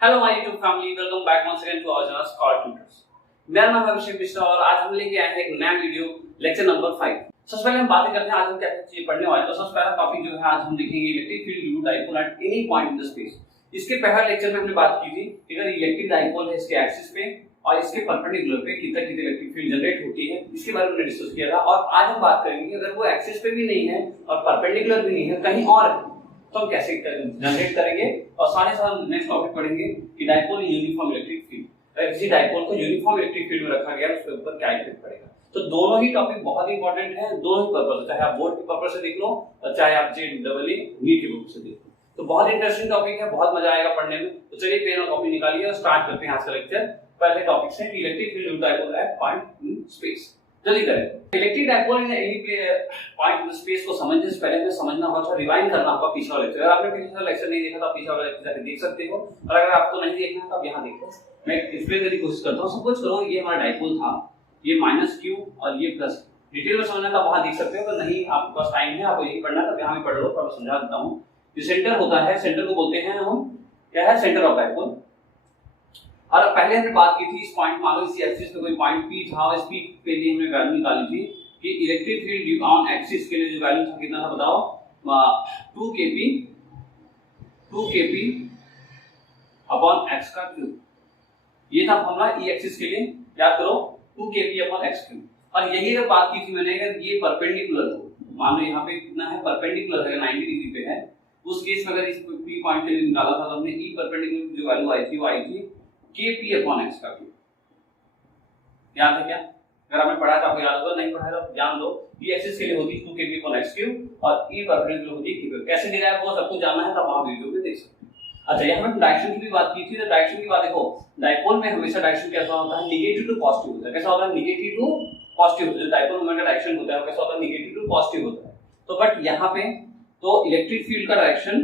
Hello my YouTube family, welcome back once again to our channel Scholar Tutors. मेरा नाम है अभिषेक मिश्रा और आज हम लेके आए हैं एक नया वीडियो लेक्चर नंबर 5। सबसे पहले हम बातें करते हैं आज हम क्या चीज पढ़ने वाले हैं। तो सबसे पहला टॉपिक जो है आज हम देखेंगे electric field due to dipole at any point in the space. इसके पहले लेक्चर में हमने बात की थी कि अगर इलेक्ट्रिक डाइपोल है इसके एक्सिस पे और इसके परपेंडिकुलर पे कितना इलेक्ट्रिक फील्ड जनरेट होती है, इसके बारे में डिस्कस किया था। और आज हम बात करेंगे अगर वो एक्सिस पे भी नहीं है और परपेंडिकुलर भी नहीं है, कहीं और है, तो हम कैसे जनरेट करेंगे। और साथ ही साथ नेक्स्ट टॉपिक पढ़ेंगे कि डाइपोल यूनिफॉर्म इलेक्ट्रिक फील्ड, अगर किसी डाइपोल को यूनिफॉर्म इलेक्ट्रिक फील्ड में रखा गया उसके ऊपर क्या इफेक्ट पड़ेगा। तो दोनों ही टॉपिक बहुत इंपॉर्टेंट है, दोनों ही पर्पस, चाहे आप बोर्ड के पर्पस से देख लो और चाहे आप जेईई नीट के बुक से देख लो। तो बहुत इंटरेस्टिंग टॉपिक है, बहुत मजा आएगा पढ़ने में। तो चलिए पेन और कॉपी निकालिए और स्टार्ट करते हैं आज का लेक्चर। पहले टॉपिक से electric field due to dipole at point in space. जल्दी करें। Electric dipole in any point in space को समझने से पहले हमें समझना होगा, रिवाइंड करना होगा पिछला वाला लेक्चर। अगर आपने पिछला लेक्चर नहीं देखा तो पिछला वाला लेक्चर जाकर देख सकते हो, और अगर आपको नहीं देखना है तो आप यहां देखो। मैं एक्सप्लेन करने की कोशिश करता हूं। सपोज करो ये हमारा डाइपोल था, ये -q और ये प्लस। डिटेल में समझना तो वहां देख सकते हो, अगर नहीं आपके पास टाइम है आपको यही पढ़ना है तो यहां भी पढ़ लो, थोड़ा समझा देता हूं। ये सेंटर होता है, सेंटर को बोलते हैं हम क्या है, सेंटर ऑफ डाइपोल। और पहले हमने बात की थी इस पॉइंट, मान लो इसी एक्सिस पे कोई पॉइंट P था और इस P पे लिए हमने वैल्यू निकाली थी कि इलेक्ट्रिक फील्ड ऑन एक्सिस के लिए जो वैल्यू था कितना था बताओ, 2kp अपॉन x का क्यूब। ये था फॉर्मूला ई एक्सिस के लिए, याद करो 2kp अपॉन x क्यूब। और यही अगर बात की थी मैंने, अगर ये परपेंडिकुलर हो, मान लो यहाँ पे कितना है, परपेंडिकुलर है 90 डिग्री पे है, उस केस में अगर इस P पॉइंट के लिए निकाला था तो हमने ई परपेंडिकुलर की जो वैल्यू आई थी वो आई थी kp अपॉन x का क्यूब। याद है क्या? अगर आपने पढ़ा था आपको याद होगा, नहीं पढ़ा तो जान लो। ई एक्सिस के लिए होती 2kp अपॉन x क्यूब और ई परपेंडिकुलर होती है kp। कैसे डिराइव हुआ सब कुछ जानना है तो वहां वीडियो में देख सकते हैं। अच्छा, यहां हमने डायरेक्शन की भी बात की थी। तो डायरेक्शन की बात देखो, डाइपोल में हमेशा डायरेक्शन कैसा होता है, नेगेटिव टू पॉजिटिव होता है। कैसा होता है, नेगेटिव टू पॉजिटिव होता है। डाइपोल मोमेंट का डायरेक्शन होता है कैसा होता है, नेगेटिव टू पॉजिटिव होता है। तो बट यहां पे तो इलेक्ट्रिक फील्ड का डायरेक्शन,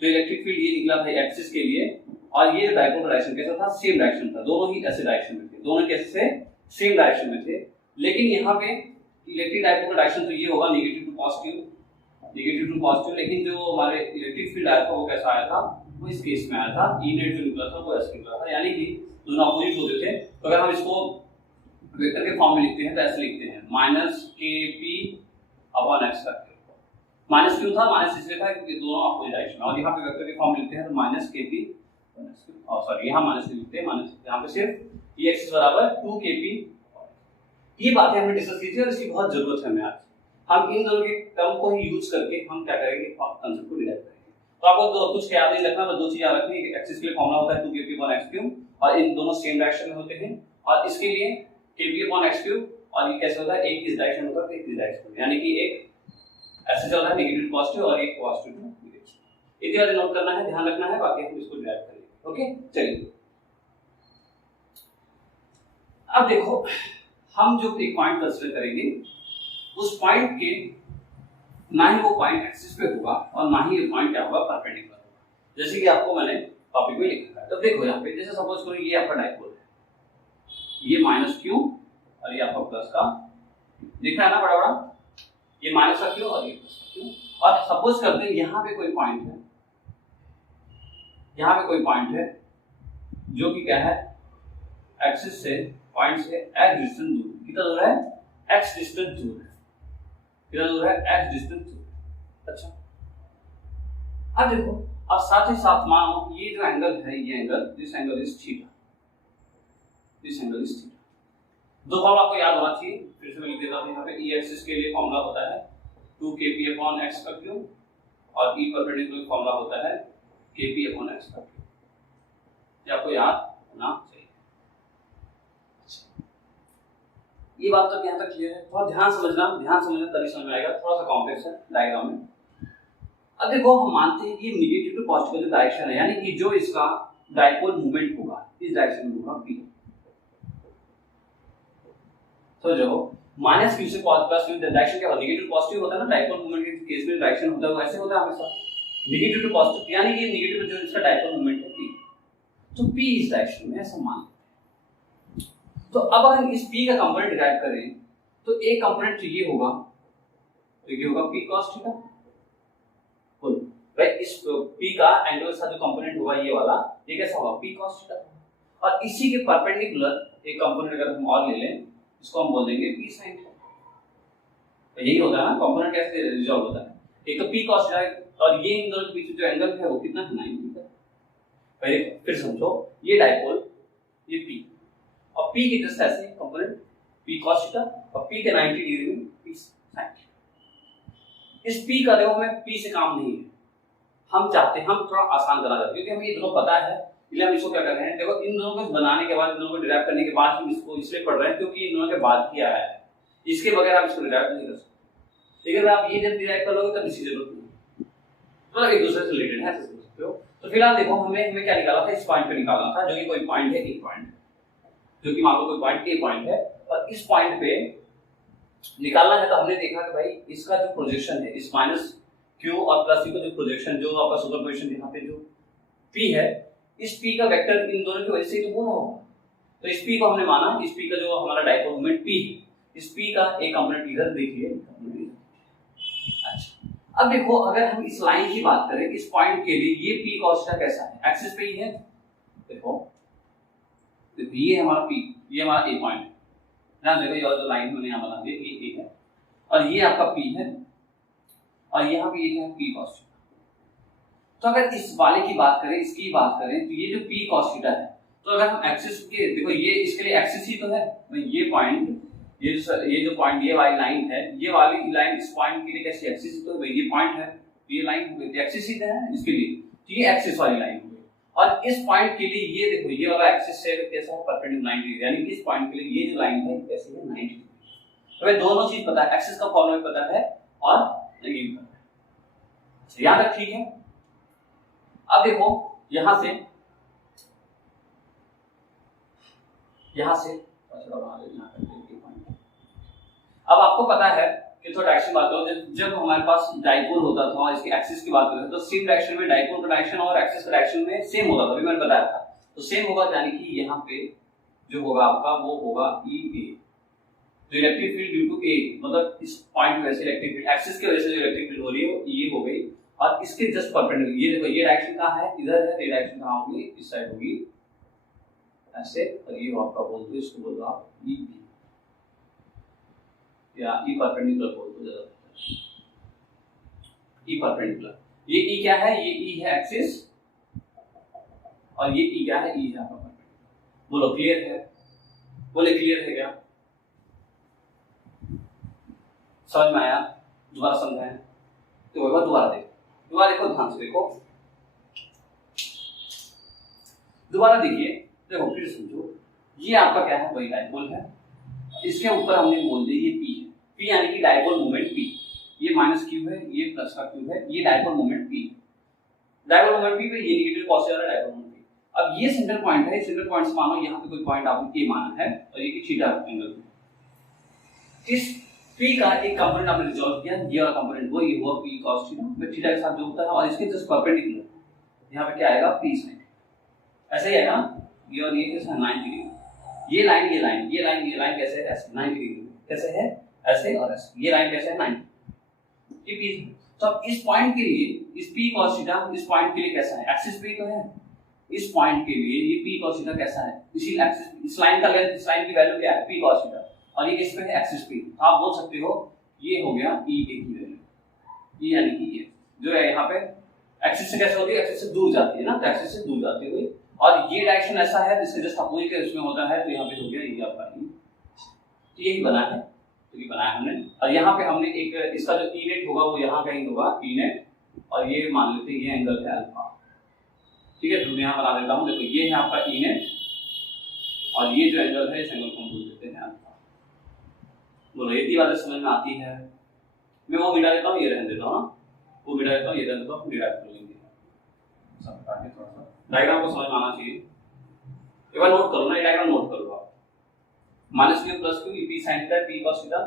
जो इलेक्ट्रिक फील्ड ये निकला था एक्सिस के लिए, और ये डाइपोल का डायरेक्शन कैसा था, सेम डायरेक्शन था। दोनों ही ऐसे डायरेक्शन में थे, दोनों कैसे से सेम डायरेक्शन में थे। लेकिन यहाँ पे इलेक्ट्रिक डाइपोल का डायरेक्शन तो ये होगा negative to positive, negative to positive. लेकिन जो हमारे इलेक्ट्रिक फील्ड आया था वो कैसा आया था, वो इस केस में आया था, ई नेट जो निकला था वो ऐसे निकला था, यानी कि दोनों अपोजिट होते थे। तो अगर हम इसको वेक्टर के फॉर्म में लिखते हैं तो ऐसे लिखते हैं -kp अपॉन x का क्यूब। माइनस क्यों था, माइनस इसलिए था क्योंकि दोनों अपोजिट डायरेक्शन में। और यहाँ पे वेक्टर के फॉर्म में लिखते हैं तो -kp, सॉरी यहाँ माइनस लिखते हैं, माइनस यहाँ पे सिर्फ ई एक्सिस बराबर 2kp। ये बातें हमने डिस्कस की थी और इसकी बहुत जरूरत है हमें आज। हम इन दोनों के टर्म को ही यूज करके हम क्या करेंगे, कांसेप्ट को डिराइव करेंगे। तो आपको कुछ याद नहीं रखना, बस दो चीज याद रखनी है। एक्सिस के लिए फॉर्मूला होता है 2kp अपॉन x क्यूब और इन दोनों सेम डायरेक्शन में होते हैं। और इसके लिए kp अपॉन x क्यूब, और ये कैसे होता है, एक इस डायरेक्शन में होता है एक इस डायरेक्शन में, यानी कि एक ऐसे चल रहा है नेगेटिव पॉजिटिव और एक पॉजिटिव टू नेगेटिव। इतना नोट करना है, ध्यान रखना है, बाकी हम इसको डिराइव करेंगे। ओके, चलिए अब देखो, हम जो एक पॉइंट कंसीडर करेंगे उस पॉइंट के ना ही वो पॉइंट एक्सिस पे होगा और ना ही ये पॉइंट क्या होगा, परपेंडिकुलर होगा, जैसे कि आपको मैंने टॉपिक में लिखा है। तो देखो यहाँ पे जैसे सपोज करो ये आपका डाइपोल है, ये -q और ये आपका प्लस का, दिख रहा है ना बड़ा बड़ा, ये माइनस का क्यों और ये प्लस का क्यों। और सपोज करते हैं यहाँ पे कोई पॉइंट है, यहाँ पे कोई पॉइंट है जो कि क्या है, एक्सिस से पॉइंट से x डिस्टेंस दूर। कितना दूर है, x डिस्टेंस दूर है। कितना दूर है, x डिस्टेंस दूर। अच्छा, अब देखो, अब साथ ही साथ मानो ये जो एंगल है, ये angle, this angle is theta, this angle is theta. दो फॉर्मूला आपको याद होना चाहिए, फिर से मैं लिख देता हूं। यहाँ पे ई एक्सिस के लिए फॉर्मूला होता है 2kp अपॉन x का क्यूब और ई परपेंडिकुलर फॉर्मूला होता है kp अपॉन x का क्यूब। ये आपको याद होना चाहिए। ये बात तो यहाँ तक क्लियर है? थोड़ा ध्यान समझना तभी समझ में आएगा, थोड़ा सा कॉम्प्लेक्स है डायग्राम में। अब देखो, हम मानते हैं कि नेगेटिव टू पॉजिटिव जो डायरेक्शन है, यानी कि जो इसका डाइपोल मूवमेंट होगा इस डायरेक्शन में होगा p। तो जो -q से प्लस q डायरेक्शन क्या होता है, नेगेटिव पॉजिटिव होता है ना, डाइपोल मूवमेंट के केस में डायरेक्शन होता है वो ऐसे होता है हमेशा, नेगेटिव टू पॉजिटिव, यानी कि नेगेटिव जो इसका डाइपोल मूवमेंट है p, तो p इस डायरेक्शन में ऐसा मान। तो अब अगर इस p का कंपोनेंट डिराइव करें तो एक कंपोनेंट तो ये होगा, तो ये होगा p cos थीटा, भाई इस P का एंगल के साथ जो कंपोनेंट होगा ये वाला, ये कैसा होगा P cos थीटा। और इसी के परपेंडिकुलर एक कंपोनेंट अगर हम और ले लें, इसको हम बोल देंगे P sin थीटा। तो यही होता है ना, कंपोनेंट कैसे रिजॉल्व होता है, एक तो P cos थीटा और ये इन दोनों के बीच जो एंगल है वो कितना है 90 थीटा। पहले फिर समझो, ये डायपोल ये P और P के जस्ट ऐसे कंपोनेंट P cos थीटा और P के 90 डिग्री में P sin थीटा। इस P का देखो हमें P से काम नहीं है, हम चाहते हैं हम थोड़ा आसान करा देते क्योंकि हमें ये दोनों पता है, इसलिए हम इसको क्या कर रहे हैं, देखो इन दोनों को बनाने के बाद, इन दोनों को डिराइव करने के बाद हम इसको इसलिए पढ़ रहे हैं क्योंकि इन दोनों के बाद ही आया है, इसके बगैर आप इसको डिराइव नहीं कर सकते। लेकिन आप ये जब डिराइव कर लोगे तब इसकी जरूरत नहीं, मतलब एक दूसरे से रिलेटेड है, ऐसे समझ सकते हो। तो फिलहाल देखो हमें क्या निकाला था, इस पॉइंट पे निकालना था, जो कि कोई पॉइंट है, एक पॉइंट जो कि मान लो कोई पॉइंट ए पॉइंट है, और इस पॉइंट पे निकालना है। तो हमने देखा कि भाई इसका जो प्रोजेक्शन है, इस माइनस Q और प्लस C का जो प्रोजेक्शन, जो आपका सुपरपोजिशन यहाँ पे जो P है, इस P का वेक्टर इन दोनों की वजह से तो पूरा होगा। तो इस P को हमने माना, इस P का जो हमारा डायपोल मोमेंट P है, इस P का एक कंपोनेंट इधर देखिए। अच्छा, अब देखो अगर हम इस लाइन की बात करें, इस पॉइंट के लिए ये P cos थीटा कैसा है, एक्सिस पे ही है। देखो ये हमारा P, ये हमारा A पॉइंट है, ध्यान देखो, ये जो लाइन मैंने यहाँ बना दी ये A है और ये आपका P है और यहाँ पे ये है P cos थीटा। तो अगर इस वाले की बात करें, इसकी बात करें, तो ये जो P cos थीटा है, तो अगर हम एक्सिस के देखो, ये इसके लिए एक्सिस ही तो है, ये पॉइंट, ये जो पॉइंट, ये वाली लाइन है, ये वाली लाइन इस पॉइंट के लिए कैसी एक्सिस ही तो है, ये पॉइंट है, ये लाइन हो गई एक्सिस ही तो है इसके लिए, तो ये एक्सिस वाली लाइन हो गई। और इस पॉइंट के लिए ये देखो, ये वाला एक्सिस से कैसा है, परपेंडिकुलर 90 डिग्री, यानी कि इस पॉइंट के लिए ये जो लाइन है कैसी है 90 डिग्री। तो हमें दोनों चीज पता है, एक्सिस का फॉर्मूला पता है और नेगेटिव पता है, याद रख, ठीक है। अब देखो यहां से अब आपको पता है कि थोड़ा डायरेक्शन बात करो, जब हमारे पास डायपोल होता था और इसके एक्सिस की बात करें तो सेम डायरेक्शन में डायपोल का डायरेक्शन और एक्सिस का डायरेक्शन में सेम होता था, अभी मैंने बताया था। तो सेम होगा, यानी कि यहाँ पे जो होगा आपका वो होगा EA, जो electric field due to A, मतलब इस पॉइंट में से इलेक्ट्रिक फील्ड एक्सिस की वजह से जो इलेक्ट्रिक फील्ड हो रही है वो EA हो गई। और इसके जस्ट परपेंडिकुलर ये देखो, ये डायरेक्शन कहाँ है, इधर है, ये डायरेक्शन कहाँ होगी, इस साइड होगी ऐसे, और ये आपका बोल दो, इसको बोल दो आप EB या E परपेंडिकुलर बोल दो, ज्यादा E परपेंडिकुलर। ये E क्या है, ये E है एक्सिस और ये E क्या है, E है आपका परपेंडिकुलर। बोलो क्लियर है, बोले क्लियर है क्या, समझ में आया, दोबारा समझाएं तो दोबारा देखो ध्यान से देखो, दोबारा देखिए, देखो फिर समझो, ये आपका क्या है, वही डायपोल है, इसके ऊपर हमने बोल दिया ये P है, P यानी कि डायपोल मोमेंट P, ये माइनस Q है, ये प्लस का Q है, ये dipole moment P, dipole moment P पे ये नेगेटिव पॉजिटिव है डायपोल मोमेंट P। अब ये सेंटर पॉइंट है, सेंटर पॉइंट से मानो यहाँ पे कोई पॉइंट आपने A माना है और ये थीटा एंगल है, इस P का एक कंपोनेंट आपने रिजॉल्व किया, ये वाला कंपोनेंट वो ये हुआ P cos थीटा, फिर थीटा के साथ जो होता है और इसके जस्ट परपेंडिकुलर यहाँ पे क्या आएगा P sin, ऐसे ही है ना, ये और ये कैसा 90 डिग्री, ये लाइन ये लाइन ये लाइन ये लाइन कैसे है, ऐसे 90 डिग्री कैसे है, ऐसे और ऐसे, ये लाइन कैसे है 90, ये P। तो अब इस पॉइंट के लिए इस P cos थीटा इस पॉइंट के लिए कैसा है, एक्सिस पे तो है, इस पॉइंट के लिए ये P cos थीटा कैसा है, इसी एक्सिस, इस लाइन का लेंथ, इस लाइन की वैल्यू क्या है P cos थीटा, और ये किस पे है, एक्सिस पे। आप बोल सकते हो ये हो गया E की वैल्यू, ये यानी कि ये जो है यहाँ पे एक्सिस से कैसे होती है, एक्सिस से दूर जाती है ना, तो एक्सिस से दूर जाती हुई, और ये डायरेक्शन ऐसा है जिसके जस्ट अपोजिट है उसमें होता है, तो यहाँ पे हो गया ये आपका E, तो यही बना है, तो ये बनाया हमने। और यहाँ पे हमने एक इसका जो E नेट होगा वो यहाँ कहीं होगा E नेट, और ये मान लेते हैं ये एंगल है अल्फा, ठीक है, तो मैं यहाँ बना देता हूँ, देखो ये है आपका E नेट और ये जो एंगल है इस एंगल को हम बोल देते हैं अल्फा। बोलो ये बातें समझ में आती है, मैं वो मिटा देता हूँ, ये रहने देता हूँ, वो मिटा देता हूँ, ये रहने देता हूँ, डिराइव कर लेंगे सब काटे, थोड़ा सा डायग्राम को समझ में आना चाहिए, एक बार नोट करो ना, ये डायग्राम नोट कर लो आप, minus Q plus Q P sin theta P cos theta,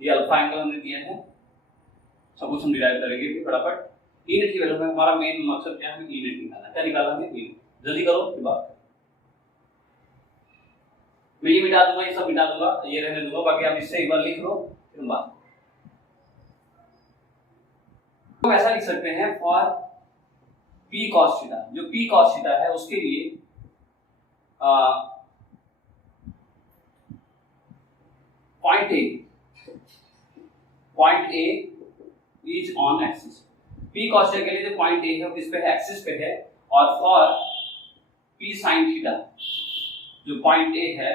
ये अल्फा एंगल हमने दिया है, सब कुछ हम डिराइव करेंगे फिर फटाफट। E नेट की वैल्यू में हमारा मेन मकसद क्या है, E नेट निकालना, क्या निकाला हमने E नेट, जल्दी करो फिर बात। मैं ये मिटा दूंगा, ये सब मिटा दूंगा, ये रहने दूंगा, बाकी आप इससे एक बार लिख लो फिर बात। हम ऐसा लिख सकते हैं, फॉर पी कॉस थीटा, जो पी कॉस थीटा है उसके लिए point A is on axis. P cos theta के लिए जो पॉइंट ए है वो किस पे है, एक्सिस पे है। और फॉर पी साइन थीटा जो पॉइंट ए है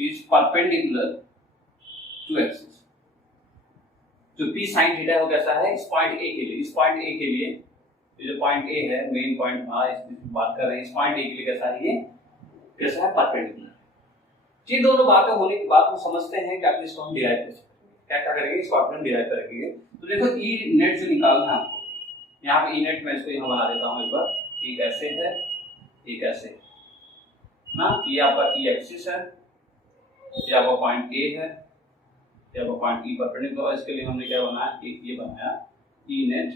इज परपेंडिकुलर टू एक्सिस। जो पी साइन थीटा है वो कैसा है, इस पॉइंट ए के लिए, इस पॉइंट ए के लिए जो पॉइंट ए है, मेन पॉइंट इस बात कर रहे हैं, इस पॉइंट ए के लिए कैसा है, ये कैसा है, परपेंडिकुलर। ये दोनों बातें होने के बाद हम समझते हैं कि इसको हम डिराइव कर सकते हैं। क्या क्या करेंगे, इसको हम डिराइव करेंगे। तो देखो ई नेट जो निकालना है आपको, यहाँ पे ई नेट मैं इसको यहाँ बना देता हूँ एक बार। एक ऐसे है, एक ऐसे है ना, ये आपका ई एक्सिस है, ये आपका पॉइंट ए है, ये आपका पॉइंट ई परपेंडिकुलर। इसके लिए हमने क्या बनाया, एक ये बनाया ई नेट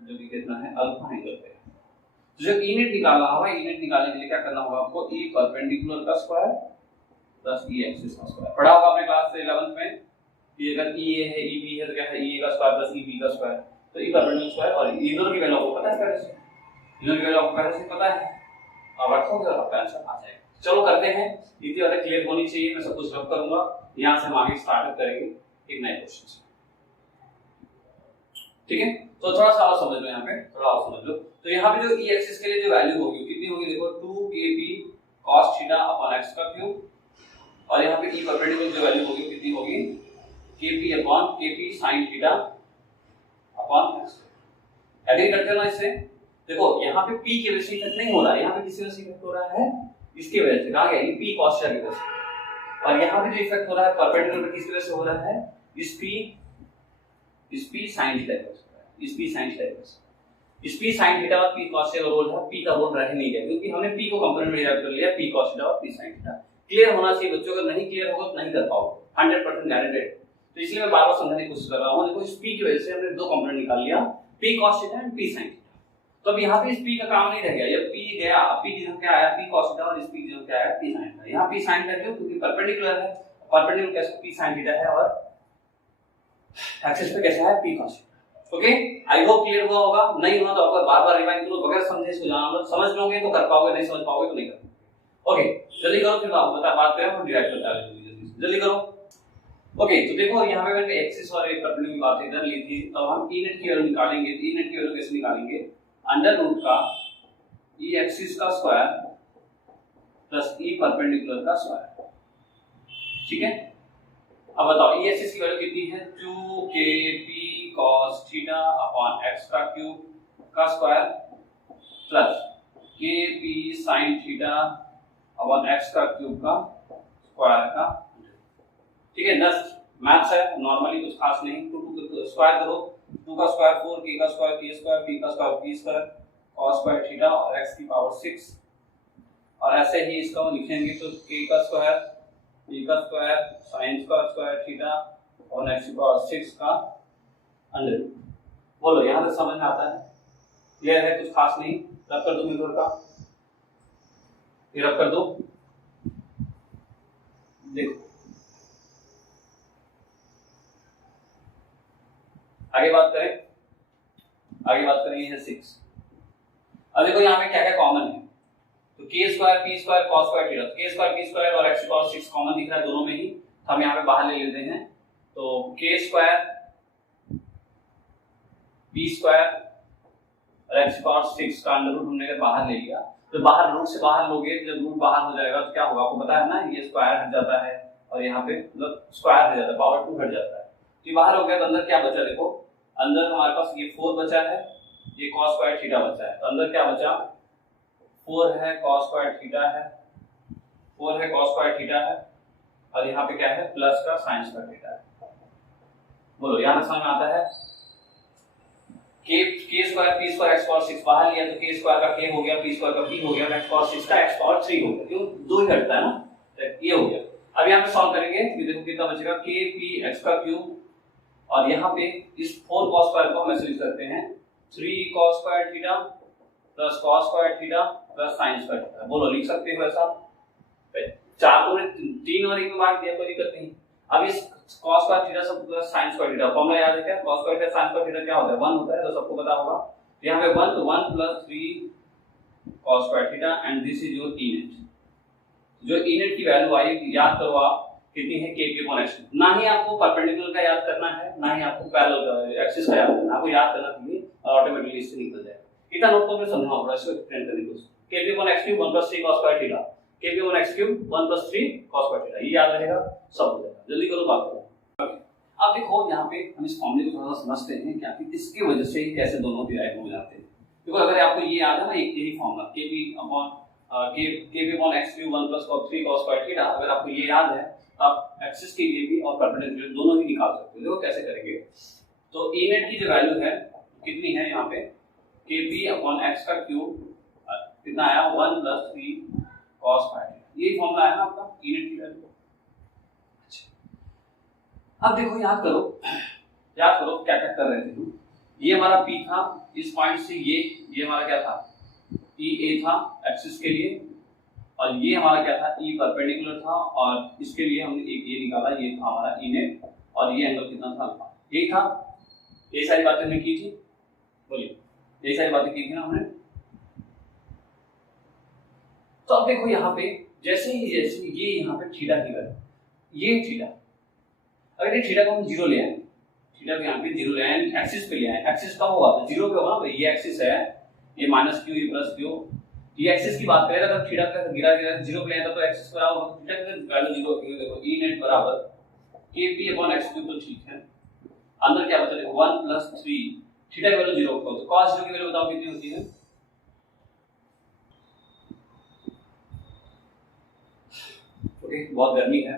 जो कि कितना है, अल्फा एंगल पे। तो जब ई नेट निकालना होगा, ई नेट निकालने के लिए क्या करना होगा आपको, ई परपेंडिकुलर का स्क्वायर प्लस ई एक्सिस का स्क्वायर। पढ़ा होगा आपने क्लास 11th में कि अगर ई ए है, ई बी है तो क्या है, ई ए का स्क्वायर प्लस ई बी का स्क्वायर। तो ई परपेंडिकुलर स्क्वायर और ई दोनों की वैल्यू आपको पता है पहले से, इन दोनों की वैल्यू आपको पहले से पता है। अब रखोगे तो आपका आंसर आ जाएगा। चलो करते हैं, इतनी वाला क्लियर होनी चाहिए। मैं सब कुछ रब करूंगा, यहां से हम आगे स्टार्ट करेंगे एक नए क्वेश्चन से। ठीक है, तो थोड़ा सा और समझ लो, यहाँ पे थोड़ा और समझ लो। तो यहाँ पे जो ई एक्सिस के लिए जो वैल्यू होगी कितनी होगी, देखो 2kp cos theta upon x का क्यूब। और यहाँ पे ई परपेंडिकुलर जो वैल्यू होगी कितनी होगी, kp upon kp sin theta upon x। Agree करते हो ना इससे? देखो यहाँ पे p की वजह से इफेक्ट नहीं हो रहा है, यहाँ पे किस वजह से इफेक्ट हो रहा है, इसकी वजह से। कहा गया ये p cos थीटा की वजह से। और यहाँ पे जो इफेक्ट हो रहा है परपेंडिकुलर किस वजह से हो रहा है, इस p sin थीटा की वजह से, इस p sin थीटा की वजह से। इस p sin थीटा और p cos थीटा का रोल है, p का रोल रह नहीं गया क्योंकि हमने p को कंपोनेंट में डिराइव कर लिया, p cos थीटा और p sin थीटा। क्लियर होना चाहिए बच्चों, अगर नहीं क्लियर होगा तो नहीं कर पाओगे 100% गारंटेड। तो इसलिए मैं बार-बार समझाने की कोशिश कर रहा हूं। देखो इस p की वजह से हमने दो कंपोनेंट निकाल लिया, p cos थीटा और p sin थीटा। तो अब यहाँ पे इस p का काम नहीं रह गया, जब p गया, p की जगह क्या आया, p cos थीटा, और इस p की जगह क्या आया, p sin थीटा। यहाँ p sin थीटा क्योंकि परपेंडिकुलर है, परपेंडिकुलर कैसे p sin थीटा है और एक्सिस पे कैसा है, p cos theta. Okay, I hope clear हुआ होगा। नहीं हुआ तो आपको बार-बार रिवाइंड करो, बगैर समझे इसको जानना मत। समझ लोगे तो कर पाओगे, नहीं समझ पाओगे तो नहीं कर पाओगे। ओके, जल्दी करो, फिर आप बात करें और डिराइव करते हैं, जल्दी करो। ओके, तो देखो यहाँ पे मैंने एक्सिस और एक परपेंडिकुलर की बात इधर ली थी। तो हम ई नेट की वैल्यू निकालेंगे। ई नेट की वैल्यू कैसे निकालेंगे, अंडर रूट का ई एक्सिस का स्क्वायर प्लस ई परपेंडिकुलर का स्क्वायर। ठीक है, अब बताओ ई एक्सिस की वैल्यू कितनी है, 2kp cos theta upon x का क्यूब का square plus kp sin theta upon x का क्यूब का स्क्वायर का। ठीक है, जस्ट मैथ्स है, नॉर्मली कुछ खास नहीं। 2 स्क्वायर करो, 2 का स्क्वायर 4, k का स्क्वायर k स्क्वायर, p का square p square, cos square theta और x की पावर 6। और ऐसे ही इसका लिखेंगे तो k का स्क्वायर p का स्क्वायर sin का स्क्वायर थीटा और x की पावर 6 का अंडर। बोलो यहाँ तक समझ में आता है, क्लियर है, कुछ खास नहीं। रब कर दो मिलकर का, ये रब कर दो। देखो आगे बात करें, आगे बात करें, ये है 6। अब देखो यहाँ पे क्या क्या कॉमन है, तो k square p square cos square theta, k square p square और x की पावर 6 कॉमन दिख रहा है दोनों में ही। हम यहाँ पे बाहर ले लेते हैं, तो k स्क्वायर p स्क्वायर और x की पावर 6 का अंडर रूट हमने बाहर ले लिया। तो बाहर रूट से बाहर लोगे, जब रूट बाहर हो जाएगा तो क्या होगा आपको पता है ना, ये स्क्वायर हट जाता है और यहाँ पे मतलब स्क्वायर हट जाता है, पावर 2 हट जाता है। तो ये बाहर हो गया, तो अंदर क्या बचा, देखो अंदर हमारे पास ये 4 बचा है, ये cos स्क्वायर थीटा बचा है। तो अंदर क्या बचा, 4 है cos स्क्वायर थीटा है, 4 है cos स्क्वायर थीटा है, और यहाँ पे क्या है प्लस का sin स्क्वायर थीटा है। बोलो यहाँ पे समझ में आता है, k square p square x power 6 बाहर लिया तो k स्क्वायर का k हो गया, p स्क्वायर का p हो गया, x पावर 6 का x पावर 3 हो गया, क्यों 2 ही घटता है ना, तो ये हो गया। अब यहाँ पे सॉल्व करेंगे, ये देखो कितना बचेगा, k p x का क्यूब, और यहाँ पे इस 4 cos स्क्वायर को हम ऐसे लिख सकते हैं 3 cos square theta plus cos square theta plus sin square theta. बोलो लिख सकते हो ऐसा, 4 को 3 और 1 में बांट दिया, कोई दिक्कत नहीं। अब इस cos स्क्वायर थीटा सब plus sin square theta, formula याद है क्या, cos square theta sin square theta क्या होता है, 1 होता है, तो सबको पता होगा। यहाँ पे 1 तो 1 plus 3 cos square theta and this is your E net. जो ई नेट की वैल्यू आई याद करो आप कितनी है k p अपॉन x। ना ही आपको परपेंडिकुलर का याद करना है ना ही आपको पैरेलल का एक्सिस का याद करना है, आपको याद करना चाहिए और ऑटोमेटिकली इससे निकल जाएगा। इतना नोट तो मैं समझाऊंगा थोड़ा इसको एक्सप्लेन करने की। k p upon x cube 1 plus 3 cos square theta, k p upon x cube 1 plus 3 cos square theta, ये याद रहेगा, सब हो जाएगा। जल्दी करो बात करो। अब देखो यहाँ पे हम इस फॉर्मूले को थोड़ा सा समझते हैं क्या कि इसकी वजह से ही कैसे दोनों डिराइव हो जाते हैं। देखो अगर आपको ये याद है ना एक यही formula k p upon x cube 1 plus 3 cos square theta, अगर आपको ये याद है आप एक्सिस के लिए भी और परपेंडिकुलर दोनों ही निकाल सकते हो। देखो कैसे करेंगे। तो ए नेट की जो वैल्यू है कितनी है यहाँ पे kp अपॉन x का क्यूब कितना आया 1 प्लस 3 cos स्क्वायर, यही फॉर्मूला है ना आपका ए नेट की वैल्यू। अच्छा अब देखो याद करो क्या क्या कर रहे थे हम। ये हमारा p था, इस पॉइंट से ये हमारा क्या था EA था एक्सिस के लिए, और ये हमारा क्या था E परपेंडिकुलर था, और इसके लिए हमने एक ये निकाला, ये था हमारा ई नेट, और ये एंगल कितना था अल्फा। यही था, ये सारी बातें हमने की थी, बोलिए ये सारी बातें की थी ना हमने। तो अब देखो यहाँ पे जैसे ये यहाँ पे थीटा की वैल्यू, ये थीटा, अगर ये थीटा को हम जीरो ले आए, थीटा को यहाँ पे जीरो ले आए, एक्सिस पे ले आए, एक्सिस कब होगा तो जीरो पे होगा ना, ये एक्सिस है, ये माइनस क्यू ये प्लस क्यू, ये एक्सिस की बात करें अगर थीटा का गिरा जीरो पे ले आए तो एक्सिस पर आओ थीटा की वैल्यू जीरो होगी। देखो ई नेट बराबर kp अपॉन x क्यूब, तो ठीक है अंदर क्या बचा देखो 1 प्लस 3 थीटा की वैल्यू जीरो होगा, तो cos जीरो की वैल्यू बताओ कितनी होती है। ओके बहुत गर्मी है,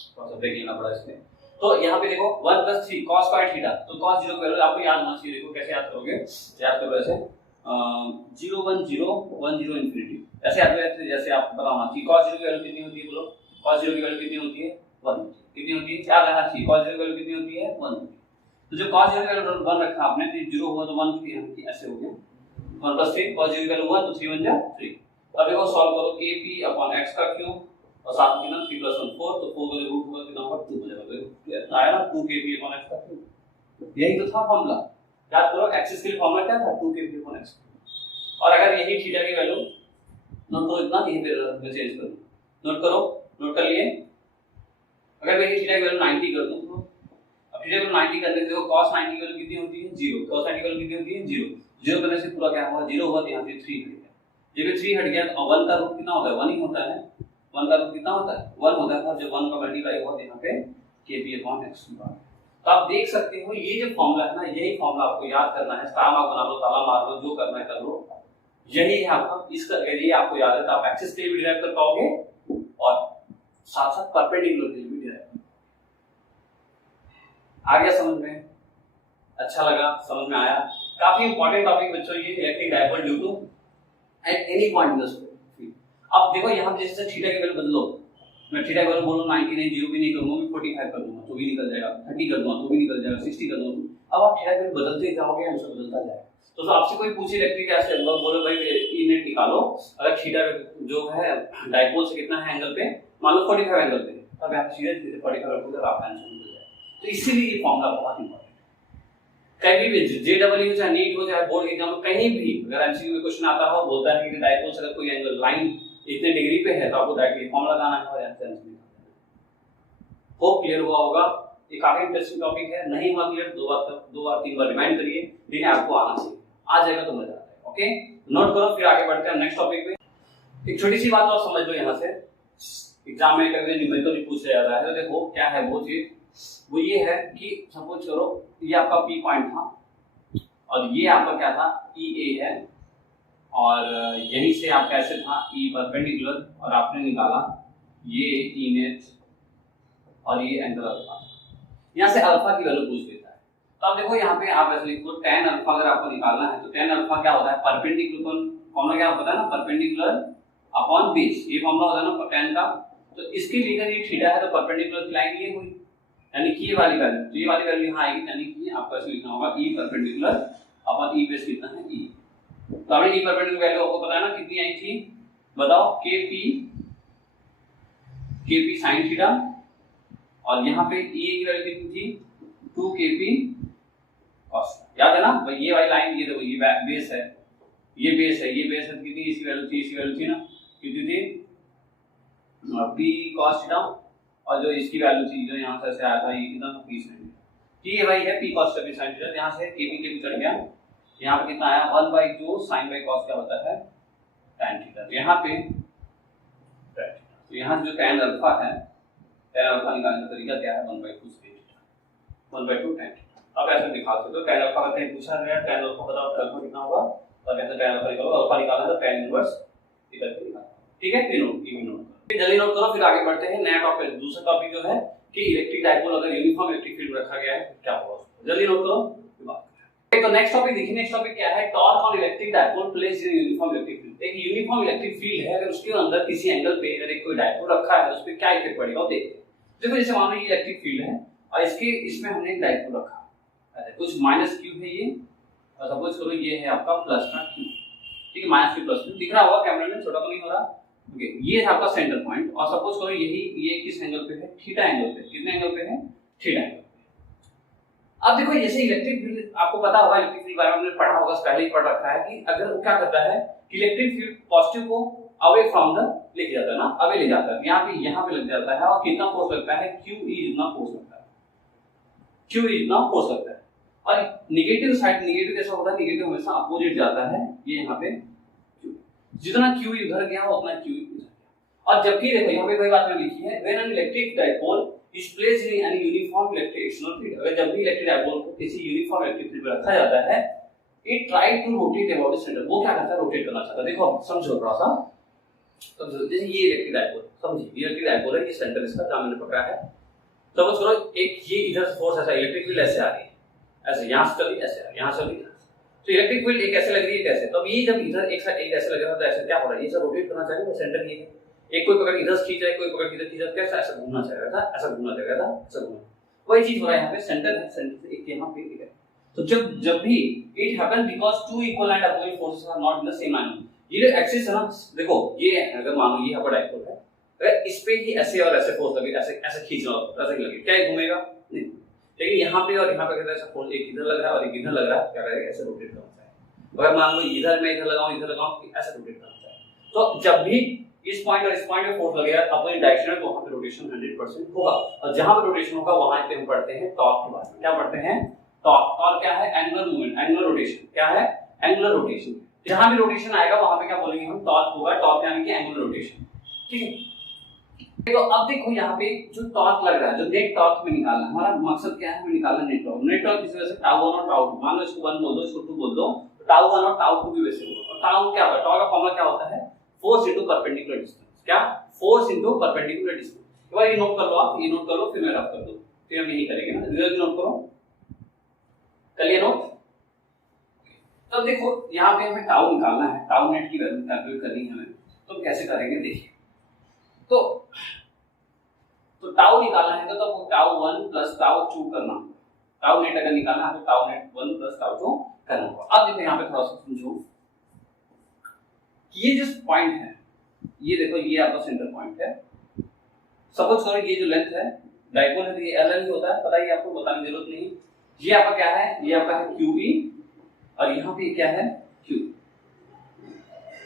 थोड़ा सा ब्रेक लेना पड़ा इसमें। तो यहाँ पे देखो 1 प्लस 3 cos स्क्वायर थीटा, तो cos जीरो की वैल्यू आपको याद होना चाहिए। देखो कैसे याद करोगे, याद करो ऐसे 0 1 0 1 0 इंफिनिटी, ऐसे याद करोगे जैसे आपको पता होना चाहिए। cos जीरो की वैल्यू कितनी होती है, बोलो cos जीरो की वैल्यू कितनी होती है 1, कितनी होती है क्या रहना चाहिए, cos जीरो की वैल्यू कितनी होती है 1। तो जो cos जीरो की वैल्यू 1 रखा आपने, तो 0 हुआ तो 1 की ऐसे हो गया 1 प्लस 3 cos जीरो की वैल्यू 1, तो 3 1 जा 3। अब देखो सॉल्व करो kp अपॉन x का क्यूब और साथ में कितना 3 प्लस 1 4, तो 4 का रूट होगा कितना होगा 2 हो जाएगा, तो ये आया ना 2kp अपॉन x का क्यूब। यही तो था फॉर्मूला, याद करो एक्सिस के लिए फॉर्मूला क्या था 2kp अपॉन x। और अगर यही थीटा की वैल्यू नोट करो, इतना यहीं पे चेंज करो, नोट करो, नोट कर लिए। अगर मैं थीटा की वैल्यू 90 कर दूं, तो अब थीटा की वैल्यू 90 करने से देखो cos 90 की वैल्यू कितनी होती है 0, cos 90 की वैल्यू कितनी होती है 0, 0 करने से पूरा क्या हुआ 0 हुआ, तो यहां से 3 हट गया। जब 3 हट गया तो 1 का रूट कितना होता है 1 ही होता है, 1 का रूट कितना होता है 1 होता है, और जब 1 का मल्टीप्लाई हुआ तो यहां पे kp अपॉन x हुआ। तो आप देख सकते हो ये जो फॉर्मूला है ना, यही फॉर्मूला आपको याद करना है, स्टार मार्क बना लो, ताला मार लो, जो करना है कर लो, यही है आपका। इसका यदि आपको याद है तो आप एक्सिस के लिए भी डिराइव कर पाओगे और साथ साथ परपेंडिकुलर के लिए भी डिराइव। आ गया समझ में, अच्छा लगा, समझ में आया। काफी इंपॉर्टेंट टॉपिक बच्चों ये electric dipole due to at any point in the space. अब देखो यहां जैसे थीटा की वैल्यू बदलो, मैं थीटा की वैल्यू बोलूं 90 नहीं 0 भी नहीं करूंगा, मैं 45 कर दूंगा तो भी निकल जाएगा, 30 कर दूंगा तो भी निकल जाएगा, 60 कर दूंगा। अब आप थीटा की वैल्यू बदलते जाओगे, आंसर बदलता जाएगा। तो आपसे कोई पूछे इलेक्ट्रिक ऐसे बोलो भाई ई नेट निकालो, अगर थीटा जो है डाइपोल से कितना है एंगल पे, मान लो 45 एंगल पे, तब आप सीधे 45 एंगल पे आपका आंसर निकल जाएगा। तो इसीलिए ये फॉर्मूला बहुत इंपॉर्टेंट है। कहीं भी जेडब्ल्यू चाहे नीट हो चाहे बोर्ड एग्जाम कहीं भी अगर एमसीक्यू में क्वेश्चन आता हो, बोलता है कि डाइपोल से अगर कोई एंगल लाइन इतने डिग्री पे है तो आपको डायरेक्टली फॉर्मूला लगाना है और आंसर निकालना है। होप क्लियर हुआ होगा। ये काफी इंटरेस्टिंग टॉपिक है, नहीं हुआ क्लियर दो बार 3 बार रिमाइंड करिए, लेकिन आपको आना चाहिए, आ जाएगा तो मजा आता है। ओके नोट करो, फिर आगे बढ़ते हैं नेक्स्ट टॉपिक पे। एक छोटी सी बात और समझ लो, यहाँ से एग्जाम में कभी न्यूमेरिकल भी पूछ लिया जाता है, तो देखो क्या है वो चीज, वो ये है कि सपोज करो ये आपका पी पॉइंट था और ये आपका क्या था ई ए है, और यहीं से आपका ऐसे था ई परपेंडिकुलर, और आपने निकाला ये ई नेट और ये एंगल अल्फा, यहाँ से अल्फा की वैल्यू पूछ लेता है। तो अब देखो यहाँ पे आप ऐसे लिखो tan अल्फा अगर आपको निकालना है तो tan अल्फा क्या होता है परपेंडिकुलर, फॉर्मूला क्या होता है ना परपेंडिकुलर अपॉन बेस, ये फॉर्मूला होता है ना tan का। तो इसके लिए अगर ये थीटा है तो परपेंडिकुलर की लाइन ये हुई, यानी कि ये वाली वैल्यू, तो ये वाली वैल्यू यहाँ आएगी, यानी कि आपको ऐसे लिखना होगा e perpendicular upon e base कितना है e। तो हमने e परपेंडिकुलर वैल्यू आपको पता है ना कितनी आई थी, बताओ kp sin थीटा, और यहाँ पे e की वैल्यू कितनी थी 2kp cos थीटा। याद है ना भाई, ये वाली लाइन, ये देखो ये बेस है, ये बेस है, ये बेस है, कितनी इसकी वैल्यू थी, इसकी वैल्यू थी ना कितनी थी p cos थीटा, और जो इसकी वैल्यू थी जो यहाँ से ऐसे आया था ये कितना था p sin थीटा। ये भाई है p cos theta p sin theta, यहाँ से kb के भी चढ़ गया, यहाँ पे कितना आया 1/2 sin बाई cos क्या होता है tan थीटा। तो यहाँ पे तो यहाँ जो tan अल्फा है, tan अल्फा निकालने का तरीका क्या है 1/2 sin थीटा, 1/2 tan थीटा। अब ऐसे दिखा सकते हो tan अल्फा का कहीं पूछा गया, tan अल्फा बताओ अल्फा कितना होगा, और ऐसे tan अल्फा निकालो, अल्फा निकालना है तो tan इनवर्स थीटा को निकालना, ठीक है। फिर नोट जल्दी नोट करो, फिर आगे बढ़ते हैं नया टॉपिक। दूसरा टॉपिक जो है कि इलेक्ट्रिक डाइपोल अगर यूनिफॉर्म इलेक्ट्रिक फील्ड रखा गया है क्या होगा, जल्दी नोट करो। तो नेक्स्ट टॉपिक देखिए, नेक्स्ट टॉपिक क्या है, torque on electric dipole placed in uniform electric field. एक यूनिफॉर्म इलेक्ट्रिक फील्ड है, अगर उसके अंदर किसी एंगल पे अगर एक कोई डाइपोल रखा है तो उस पे क्या इफेक्ट पड़ेगा वो देखते हैं। देखो जैसे मान लो ये इलेक्ट्रिक फील्ड है और इसमें हमने एक डाइपोल रखा है, कुछ माइनस क्यू है ये, और सपोज करो ये है आपका प्लस का क्यू, ठीक है, माइनस क्यू प्लस क्यू दिख रहा होगा कैमरा में, छोटा तो नहीं हो रहा, ओके। ये है आपका सेंटर पॉइंट, और सपोज करो ये किस एंगल पे है, थीटा एंगल पे, कितने एंगल पे है, थीटा एंगल। अब देखो जैसे इलेक्ट्रिक फील्ड आपको पता होगा, इलेक्ट्रिक फील्ड बारे में हमने पढ़ा होगा, पहले ही पढ़ रखा है कि अगर वो क्या करता है कि इलेक्ट्रिक फील्ड पॉजिटिव को अवे फ्रॉम द लेके जाता है ना, अवे ले जाता है, यहाँ पे लग जाता है, और कितना फोर्स लगता है, QE इतना फोर्स लगता है, QE इतना फोर्स लगता है। और नेगेटिव साइड, नेगेटिव कैसा होता है, नेगेटिव हमेशा अपोजिट जाता है, ये यहाँ पे जितना QE उधर गया उतना QE उधर गया। और जबकि देखो यहाँ पे कोई बात नहीं लिखी है, when an electric dipole is placed in any uniform electric external field, अगर जब भी इलेक्ट्रिक डाइपोल को किसी यूनिफॉर्म इलेक्ट्रिक फील्ड में रखा जाता है, it try to rotate about its center, वो क्या करता है, रोटेट करना चाहता है। देखो समझो थोड़ा सा, समझो जैसे ये इलेक्ट्रिक डाइपोल, समझिए ये इलेक्ट्रिक डाइपोल है, ये सेंटर इसका जहां मैंने पकड़ा है, सपोज करो एक ये इधर फोर्स ऐसा, इलेक्ट्रिक फील्ड ऐसे आ रही है, ऐसे यहाँ से चली, ऐसे यहाँ से चली, तो इलेक्ट्रिक फील्ड एक ऐसे लग रही है, कैसे, तो ये जब इधर एक साइड एक ऐसे लग रहा है तो ऐसे क्या हो रहा है, ये सब रोटेट करना चाहिए, सेंटर ये है, एक कोई पकड़ इधर खींच रहा है, कोई पकड़ इधर खींच रहा है, कैसा ऐसा घूमना चाहेगा, ऐसा घूमना चाहेगा, ऐसा घूमना, वही चीज हो रहा है यहाँ पे, सेंटर है, सेंटर से एक यहाँ पे एक है। तो जब भी it happen because two equal and opposite forces are not in the same line, ये जो एक्सिस है ना, देखो ये अगर मान लो ये यहाँ पर डाइपोल है, अगर इस पे ही ऐसे और ऐसे फोर्स लगे, ऐसे ऐसे खींच रहा हो, ऐसे लगे, क्या घूमेगा नहीं, लेकिन यहाँ पे और यहाँ पे अगर ऐसा फोर्स एक इधर लग रहा है और एक इधर लग रहा है, क्या करेगा, ऐसे रोटेट करना चाहिए। अगर मान लो इधर मैं इधर लगाऊं ऐसे रोटेट करना चाहिए। तो जब भी इस पॉइंट और इस पॉइंट में फोर्स लगेगा अपोजिट डायरेक्शन में, तो वहां पे रोटेशन 100% होगा, और जहां पे रोटेशन होगा वहां पे हम पढ़ते हैं टॉर्क के बारे में। क्या पढ़ते हैं, टॉर्क। टॉर्क क्या है, एंगुलर मूवमेंट, एंगुलर रोटेशन, क्या है, एंगुलर रोटेशन। जहां भी रोटेशन आएगा वहां पे क्या बोलेंगे हम, टॉर्क होगा। टॉर्क यानी कि एंगुलर रोटेशन, ठीक है। देखो अब देखो यहाँ पे जो टॉर्क लग रहा है, जो नेट टॉर्क में निकालना, हमारा मकसद क्या है, हमें निकालना नेट टॉर्क। नेट टॉर्क किसी वजह से टाउ 1 और टाउ 2, मान लो इसको 1 बोल दो, इसको 2 बोल दो, तो टाउ 1 और टाउ 2 की वजह से होगा। और टाउ क्या होता है, टॉर्क का फॉर्मूला क्या होता है, फोर्स इनटू परपेंडिकुलर डिस्टेंस, क्या, फोर्स इनटू परपेंडिकुलर डिस्टेंस। एक बार ये नोट कर लो, आप ये नोट कर लो, फिर मैं रफ कर दूं, फिर हम यही करेंगे ना, रिजल्ट नोट करो, कर लिया नोट। तब देखो यहाँ पे हमें टाउ निकालना है, टाउ नेट की वैल्यू कैलकुलेट करनी है हमें, तो कैसे करेंगे देखिए। तो टाउ निकालना है तो टाउ 1 प्लस टाउ 2 करना होगा। टाउ नेट अगर निकालना है तो टाउ नेट 1 प्लस टाउ 2 करना होगा। अब देखो यहाँ पे थोड़ा सा समझो, ये जो पॉइंट है, ये देखो ये आपका सेंटर पॉइंट है। सपोज करो ये जो लेंथ है डाइपोल है, तो ये एल ही होता है, पता ही आपको, बताने की जरूरत नहीं। ये आपका क्या है, ये आपका है QE, और यहाँ पे क्या है Q,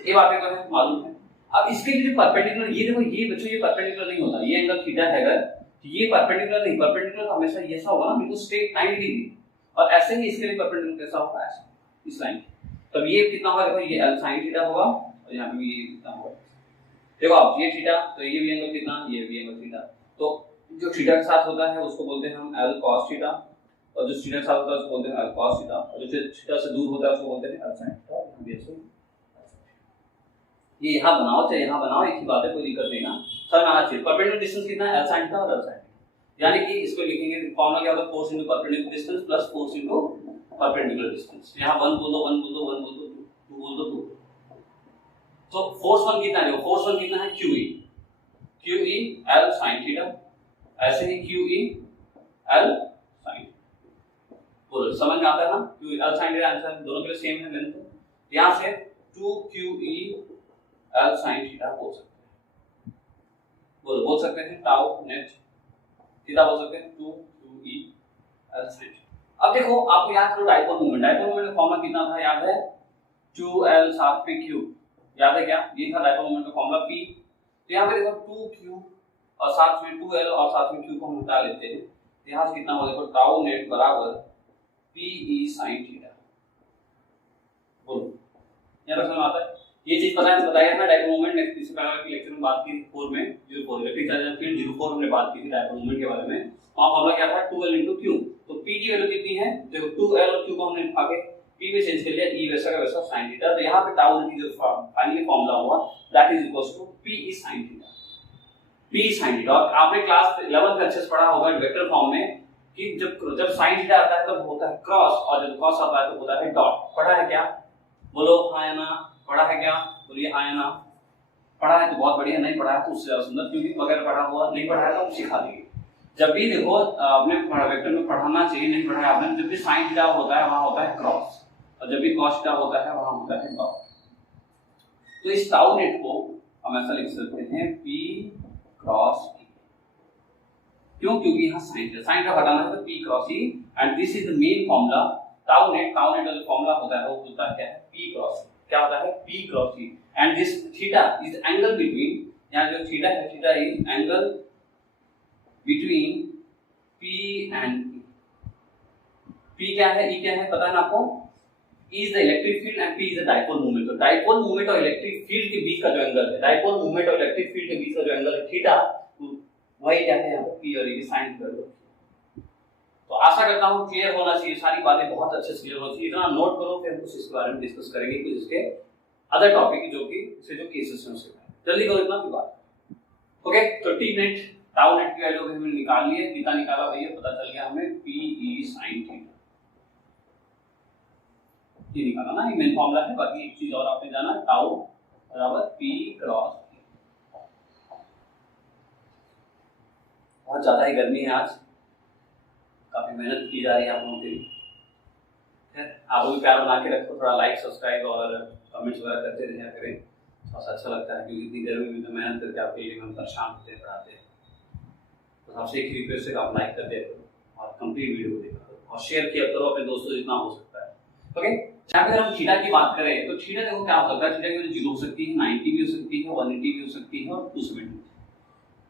ये बातें तो है मालूम है। अब इसके लिए परपेंडिकुलर, ये देखो ये बच्चों ये परपेंडिकुलर नहीं होता, ये एंगल थीटा है अगर, ये परपेंडिकुलर नहीं, परपेंडिकुलर तो हमेशा ऐसा होगा ना, बिल्कुल स्ट्रेट 90 डिग्री, और ऐसे ही इसके लिए परपेंडिकुलर कैसा होगा, ऐसा इस लाइन। तब ये कितना होगा, देखो ये L sin थीटा होगा, और यहाँ पे भी ये कितना होगा, देखो आप ये थीटा, तो ये भी एंगल कितना, ये भी एंगल थीटा। तो जो थीटा के साथ होता है उसको बोलते हैं हम L cos थीटा, और जो थीटा के साथ होता है उसको बोलते हैं L cos थीटा, और जो थीटा से दूर होता है उसको बोलते हैं L sin थीटा। ये यहाँ बनाओ चाहे यहाँ बनाओ, एक ही बात है, कोई दिक्कत नहीं ना, समझ आना चाहिए। परपेंडिकुलर डिस्टेंस कितना है, L sin थीटा और L sin थीटा, यानी कि इसको लिखेंगे फॉर्मूला क्या होगा, force into perpendicular distance plus force into perpendicular distance. यहाँ 1 बोल दो, 1 बोल दो, 1 बोल दो, 2 बोल दो, 2। तो फोर्स 1 कितना है, फोर्स 1 कितना है, QE L sin थीटा, ऐसे ही QE L sin, बोलो समझ में आता है ना, QE L sin theta answer दोनों के लिए सेम है लेंथ, यहाँ से 2QE L sin थीटा बोल सकते हैं, बोल सकते हैं टाउ नेट थीटा बोल सकते हैं 2QE L sin थीटा। अब देखो आपको याद करो डाइपोल मोमेंट का फॉर्मूला कितना था, याद है 2L साथ में Q, याद है क्या, ये था डाइपोल मोमेंट का फॉर्मूला P। तो यहाँ पे देखो 2Q और साथ में 2L और साथ में Q को हम हटा लेते हैं, यहाँ से कितना हो, देखो टाउ नेट बराबर PE sin थीटा। बोलो यहाँ समझ आता है, ये चीज पता है, बताया था डाइपोल मोमेंट नेक्स्ट इससे पहले के लेक्चर में बात की थी 4 में 04 इलेक्ट्रिक चार्ज फील्ड 04 हमने बात की थी डाइपोल मोमेंट के बारे में। वहां फॉर्मूला क्या था 2L Q। तो P की वैल्यू कितनी है, देखो 2L और Q को हमने उठा के P में चेंज कर लिया, E वैसा का वैसा sin थीटा। तो यहाँ पे टाउ नेट की जो फाइनली फॉर्मूला हुआ that is equals to PE sin theta, PE sin theta. और आपने क्लास 11th में अच्छे से पढ़ा होगा वेक्टर फॉर्म में कि जब sin थीटा आता है तब होता है क्रॉस और जब cos आता है तो होता है डॉट। पढ़ा है क्या, बोलो हाँ या ना, पढ़ा है क्या, बोलिए हाँ या ना। पढ़ा है तो बहुत बढ़िया, नहीं पढ़ा है तो उससे ज्यादा सुंदर, क्योंकि अगर पढ़ा हुआ नहीं पढ़ा है तो हम सिखा देंगे। जब भी देखो आपने वेक्टर में पढ़ाना चाहिए, नहीं पढ़ा है आपने, जब भी sin थीटा होता है वहां होता है क्रॉस और जब भी cos थीटा होता है वहां होता है डॉट। तो इस टाउ नेट को हम ऐसा लिख सकते हैं P क्रॉस E। क्यों, क्योंकि यहाँ sin का हटाना है तो P cross E and this is the main formula tau net का जो फॉर्मूला होता है वो होता है क्या है P क्रॉस E। क्या होता है P cross E and this theta is angle between, यहाँ जो थीटा है theta is angle between P and E। P क्या है, E क्या है पता है ना आपको, E is the electric field and P is the dipole moment। तो dipole moment और इलेक्ट्रिक फील्ड के बीच का जो एंगल है, dipole moment और इलेक्ट्रिक फील्ड के बीच का जो एंगल है थीटा, वही क्या है यहाँ पे P और E की साइन थीटा। तो आशा करता हूँ क्लियर होना चाहिए, सारी बातें बहुत अच्छे से क्लियर होना चाहिए। इतना नोट करो, फिर कुछ इसके बारे में डिस्कस करेंगे, कुछ इसके अदर टॉपिक जो कि इससे जो केसेस हैं उसके जल्दी करो, इतना की बात। ओके, तो T नेट टाउ नेट की वैल्यू हमने निकाल ली है, कितना निकाला भैया, पता चल गया हमें PE sin थीटा, ये निकाला ना, ये मेन फॉर्मूला है। बाकी एक चीज और आपने जाना, टाउ बराबर P क्रॉस E। बहुत ज्यादा ही गर्मी है आज, काफी मेहनत की जा रही है आप लोगों के लिए। आप लोग प्यार बना के रखो, थोड़ा लाइक सब्सक्राइब और कमेंट्स वगैरह करते रहा करें, थोड़ा अच्छा लगता है, क्योंकि इतनी गर्मी में तो मेहनत करके आपके लिए हम परेशान होते हैं, पढ़ाते हैं। तो सबसे एक रिक्वेस्ट है आप लाइक कर दे और कंप्लीट वीडियो को देखा करो और शेयर किया करो अपने दोस्तों जितना हो सकता है। ओके, यहाँ पे अगर हम थीटा की बात करें तो थीटा देखो क्या हो सकता है, थीटा की वैल्यू 0 हो सकती है, 90 भी हो सकती है, 180 भी हो सकती है और 270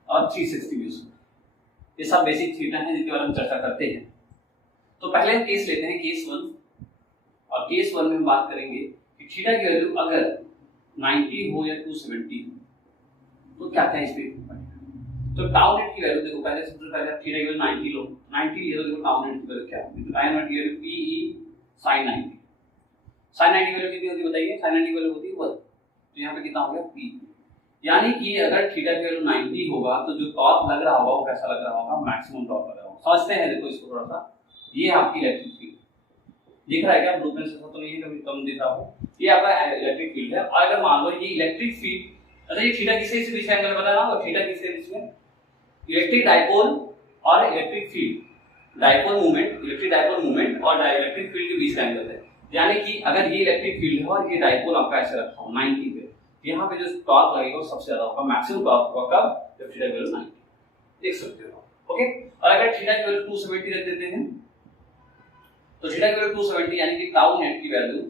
और 360 भी हो सकती है। ये सब बेसिक थीटा है जिनके बारे में चर्चा करते हैं। तो पहले हम केस लेते हैं केस 1, और केस 1 में हम बात करेंगे कि थीटा की वैल्यू अगर 90 हो या 270 हो तो क्या क्या इस पे पड़ेगा। तो टाउ नेट की वैल्यू देखो, पहले सबसे पहले थीटा की वैल्यू 90 लो, 90 लियो, देखो टाउ नेट की वैल्यू क्या होगी, तो टाउ नेट की वैल्यू PE sin 90। sin 90 की वैल्यू कितनी होती है बताइए, sin 90 की वैल्यू होती है 1, तो यहाँ पे कितना हो गया P। यानी कि अगर थीटा की वैल्यू 90 होगा तो जो टॉर्क लग रहा होगा वो कैसा लग रहा होगा, मैक्सिमम टॉर्क लग रहा होगा। समझते हैं, देखो इसको थोड़ा सा, ये आपकी इलेक्ट्रिक फील्ड दिख रहा है क्या, ब्लू पेन से तो नहीं है, कभी कम दिख रहा हो, ये आपका इलेक्ट्रिक फील्ड है। और अगर मान लो ये इलेक्ट्रिक फील्ड, अच्छा ये थीटा किसके बीच का एंगल पता ना, थीटा किसके बीच में, इलेक्ट्रिक डाइपोल और electric field, dipole movement, electric dipole movement और इलेक्ट्रिक फील्ड के बीच का एंगल है। यानी कि अगर ये इलेक्ट्रिक फील्ड है और ये डाइपोल आपका ऐसे रखा हो 90 पे, यहाँ पे जो टॉर्क लगेगा वो सबसे ज्यादा होगा, मैक्सिमम टॉर्क होगा कब, जब थीटा की वैल्यू 90, देख सकते हो। ओके, और अगर थीटा की वैल्यू 270 रख देते हैं तो थीटा की वैल्यू 270 यानी कि टाउ नेट की वैल्यू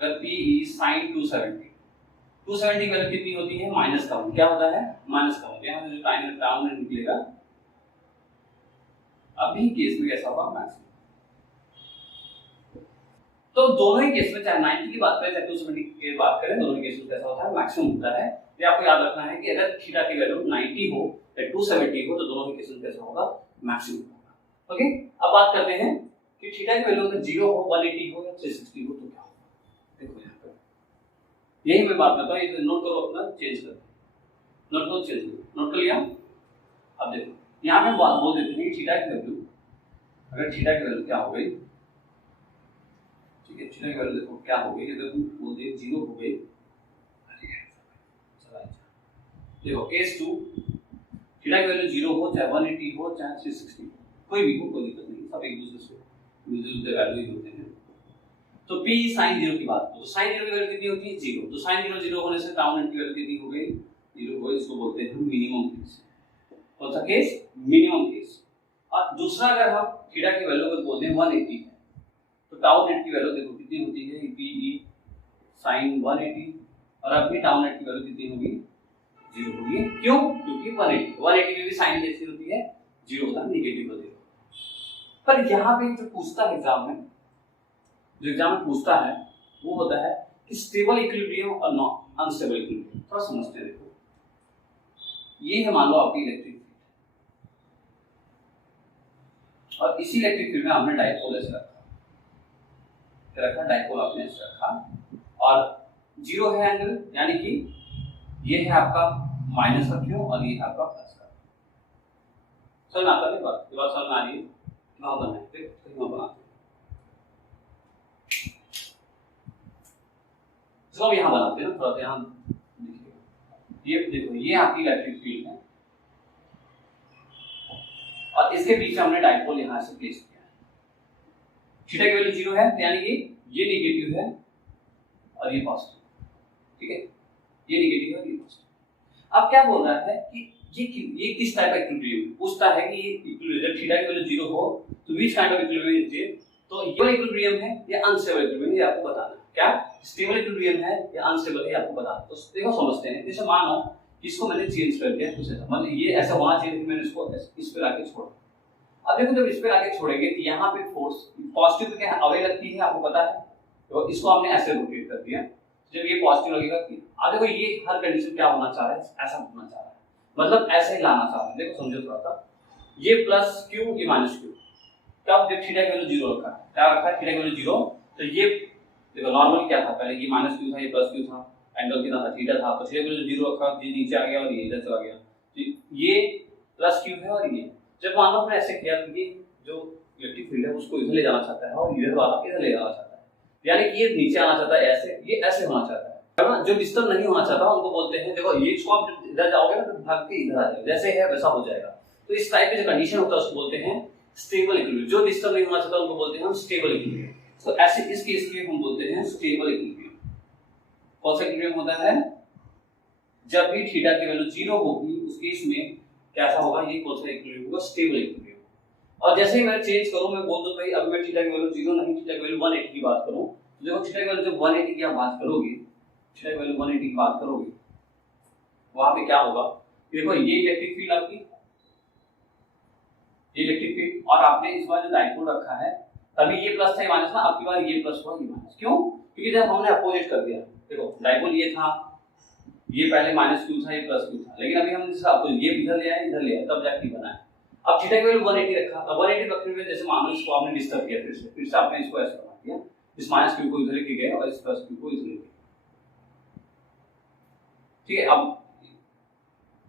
अगर PE sin 270 की वैल्यू कितनी होती है, माइनस का 1, क्या होता है माइनस का 1, यहाँ से जो टाउ नेट निकलेगा अभी केस में कैसा होगा मैक्सिमम। तो दोनों ही केस में चाहे 90 की बात करें चाहे 270 की बात करें, दोनों केस में कैसा होता है मैक्सिमम होता है। ये आपको याद रखना है कि अगर थीटा की वैल्यू 90 हो या 270 हो तो दोनों ही केस में कैसा होगा मैक्सिमम होगा। ओके, अब बात करते हैं कि थीटा की वैल्यू अगर 0 हो, 180 हो या 360 हो तो क्या होगा। देखो यहाँ पर यही मैं बात करता हूँ, ये नोट करो, अपना चेंज कर नोट करो, चेंज करो, नोट कर लिया। अब देखो यहाँ पे बात बोल देते हैं थीटा की वैल्यू, अगर थीटा की वैल्यू क्या हो गई, ठीक है, थीटा की वैल्यू देखो क्या हो गई, अगर तुम बोल दे 0 हो गई, देखो केस 2 थीटा की वैल्यू 0 हो चाहे 180 हो चाहे 360 हो, कोई भी हो, कोई दिक्कत नहीं, सब एक दूसरे से मिलते वैल्यू ही होते हैं। तो P sin 0 की बात करो तो sin 0 की वैल्यू कितनी होती है 0, तो sin 0 0 होने से टाउ नेट की वैल्यू कितनी हो गई 0 हो गई, इसको बोलते हैं मिनिमम केस। कौन सा केस, मिनिमम केस। और दूसरा अगर हम थीटा की वैल्यू को बोलते हैं 180 है, तो टाउ नेट की वैल्यू देखो कितनी होती है, पीई साइन 180, और अभी टाउ नेट की वैल्यू कितनी होगी, 0 होगी। क्यों? क्योंकि 180 में भी साइन कैसी होती है, 0 होता है, नेगेटिव होती है। पर यहाँ पे जो पूछता है एग्जाम में, जो एग्जाम में पूछता है वो होता है कि स्टेबल इक्विलिब्रियम और नॉन अनस्टेबल इक्विलिब्रियम। थोड़ा समझते हैं। देखो ये है मान लो आपकी इलेक्ट्रिक फील्ड, और इसी इलेक्ट्रिक फील्ड में आपने डाइपोल ऐसे रखा, क्या रखा, डाइपोल आपने ऐसे रखा, और 0 है एंगल, यानी कि ये है आपका माइनस का क्यू और ये है आपका प्लस का। समझ में आता है बात? ये बात समझ में आ रही है? वहां बनाए देखो बनाते हम यहाँ बनाते हैं, थोड़ा सा यहाँ देखिए, ये देखो ये आपकी इलेक्ट्रिक फील्ड है और इसके बीच में हमने डाइपोल यहाँ से प्लेस किया है। थीटा की वैल्यू 0 है, यानी कि ये नेगेटिव है और ये पॉजिटिव, ठीक है, ये नेगेटिव है और ये पॉजिटिव। अब क्या बोल रहा है कि ये किस टाइप का इक्विलिब्रियम पूछता है, कि ये इक्विलिब्रियम जब थीटा की वैल्यू 0 हो तो which kind of equilibrium is it, तो ये इक्विलिब्रियम है या अनस्टेबल इक्विलिब्रियम है, आपको बताना। क्या स्टेबल इक्विलिब्रियम है या अनस्टेबल है, आपको बताना। तो देखो समझते हैं। जैसे मानो इसको मैंने चेंज कर दिया, कुछ ऐसा मतलब ये ऐसा होना चाहिए कि मैंने इसको इस पे आके छोड़ा। अब देखो जब इस पे आके छोड़ेंगे तो यहाँ पे फोर्स पॉजिटिव पे अवे लगती है, आपको पता है, तो इसको हमने ऐसे रोटेट कर दिया, जब ये पॉजिटिव लगेगा कि अब देखो ये हर कंडीशन क्या होना चाह रहा है, ऐसा होना चाह रहा है, मतलब ऐसे ही लाना चाह रहा है। देखो समझो थोड़ा सा, ये प्लस क्यू ये माइनस क्यू, तब जब थीटा की वैल्यू 0 रखा है, क्या रखा है, थीटा की वैल्यू 0, तो ये देखो नॉर्मल क्या था, पहले ये माइनस क्यू था, ये प्लस क्यू था, एंगल कितना था, थीटा था, तो थीटा की वैल्यू 0 रखा, ये नीचे आ गया और ये इधर चला गया, तो ये प्लस क्यू है और ये जब मान लो हमने ऐसे किया तो ये जो इलेक्ट्रिक फील्ड है उसको इधर ले जाना चाहता है और इधर वाला इधर ले जाना चाहता है, यानी कि ये नीचे आना चाहता है ऐसे, ये ऐसे होना चाहता है। जो डिस्टर्ब नहीं होना चाहता उनको बोलते हैं, देखो ये इसको आप इधर जाओगे ना तो भाग के इधर आ जाएगा, जैसे है वैसा हो जाएगा। तो इस टाइप के जो कंडीशन होता है उसको बोलते हैं स्टेबल इक्विलिब्रियम। जो डिस्टर्ब नहीं होना चाहता उनको बोलते हैं हम स्टेबल इक्विलिब्रियम। तो ऐसे इस केस में हम बोलते हैं स्टेबल इक्विलिब्रियम। कौन सा इक्विलिब्रियम होता है, जब भी थीटा की वैल्यू 0 होगी उस केस में कैसा होगा, ये कौन सा इक्विलिब्रियम होगा, स्टेबल इक्विलिब्रियम। और जैसे ही मैं चेंज करूं, मैं बोल दूं भाई अब मैं थीटा की वैल्यू 0 नहीं, थीटा की वैल्यू 180 की बात करूं, तो देखो थीटा की वैल्यू जब 180 की आप बात करोगे, थीटा की वैल्यू 180 की बात करोगे, वहां पे क्या होगा, देखो ये इलेक्ट्रिक फील्ड आपकी, ये इलेक्ट्रिक फील्ड, और आपने इस बार जो डाइपोल रखा है तभी ये प्लस था ये माइनस था, अब की बार ये प्लस हुआ ये माइनस। क्यों? क्योंकि जब हमने अपोजिट कर दिया, देखो डाइपोल ये था, ये पहले माइनस क्यू था, ये प्लस क्यू था, लेकिन अभी हम इसका ये इधर ले आए, इधर ले आए, तब जाके बना है। अब थीटा की वैल्यू 180 रखा, अब 180 रखने में जैसे मान लो इसको आपने डिस्टर्ब किया, फिर से आपने इसको ऐसे बना दिया, इस माइनस क्यू को इधर लेके गए और इस प्लस क्यू को इधर लेके, ठीक है। अब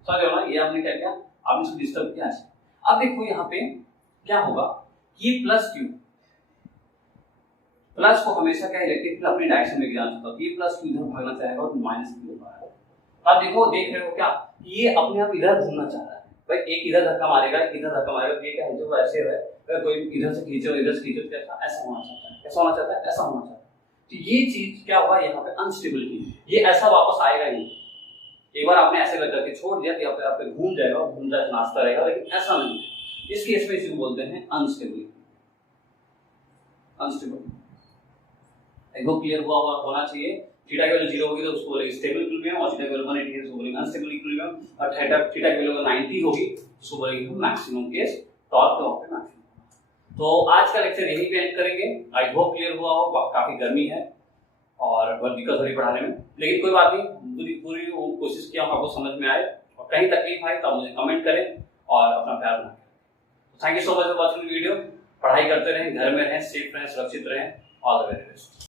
समझ रहे हो ना, ये आपने क्या किया, आपने इसको डिस्टर्ब किया ऐसे। अब देखो यहाँ पे क्या होगा, ये प्लस क्यू, प्लस को हमेशा क्या इलेक्ट्रिक फील्ड अपनी डायरेक्शन में लेके जाना चाहता है, ये प्लस क्यू इधर भागना चाहेगा और माइनस क्यू इधर भागेगा। अब देखो देख रहे हो क्या, ये अपने आप इधर घूमना चाह रहा है, भाई एक इधर धक्का मारेगा, इधर धक्का मारेगा, ये क्या है जो ऐसे है, अगर कोई इधर से खींचो इधर से खींचो, कैसा ऐसा होना चाहता है, कैसा होना चाहता है, ऐसा होना चाहता है। तो ये चीज क्या होगा यहाँ पे अनस्टेबिलिटी, ये ऐसा वापस आएगा ही। एक बार आपने ऐसे लग करके छोड़ दिया तो आप पे घूम जाएगा, घूम जाए नाचता रहेगा, लेकिन ऐसा नहीं है। इस केस में इसे बोलते हैं अनस्टेबिलिटी, अनस्टेबल। एकदम क्लियर हुआ होना चाहिए। थीटा की वैल्यू 0 होगी तो उसको बोलेंगे स्टेबल इक्विलिब्रियम, और थीटा की वैल्यू 180 है तो उसको बोलेंगे अनस्टेबल इक्विलिब्रियम, और थीटा की वैल्यू 90 होगी तो उसको बोलेंगे मैक्सिमम केस, टॉर्क पे मैक्सिमम। तो आज का लेक्चर यहीं पे एंड करेंगे। आई होप क्लियर हुआ हो, काफी गर्मी है और बहुत दिक्कत हो रही पढ़ाने में, लेकिन कोई बात नहीं, पूरी कोशिश किया हूं आपको समझ में आए, और कहीं तकलीफ आए तो मुझे कमेंट करें और अपना प्यार बनाएं। Thank you so much for watching video. पढ़ाई करते रहें, घर में रहें, सेफ रहें, सुरक्षित रहें। All the very best.